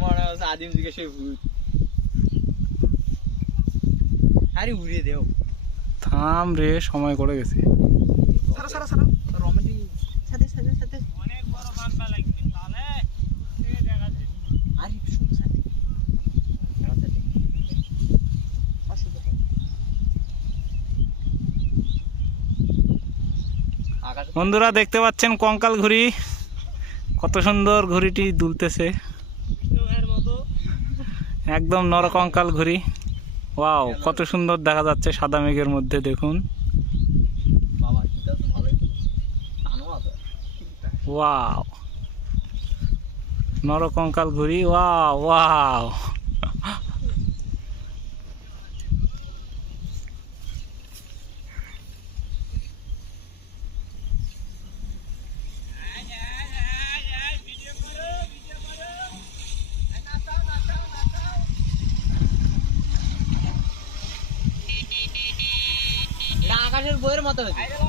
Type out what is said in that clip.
মনে হচ্ছে আদিম সেই ভূত আরে উড়িয়ে দেও। থাম রে সময় করে গেছে। সারা সারা সারা। রোমান্টিক সাথে সাথে সাথে। আরে শুন সাথে আমার বন্ধুরা দেখতে পাচ্ছেন কঙ্কাল ঘুড়ি। কত সুন্দর ঘুড়িটি দুলতেছে। একদম নরকঙ্কাল ঘুড়ি। ওয়াও, কত সুন্দর দেখা যাচ্ছে সাদা মেঘের মধ্যে, দেখুন। ওয়াও নরকঙ্কাল ঘুড়ি, ওয়াও ওয়াও। আকাশের বইয়ের মতো হয়েছে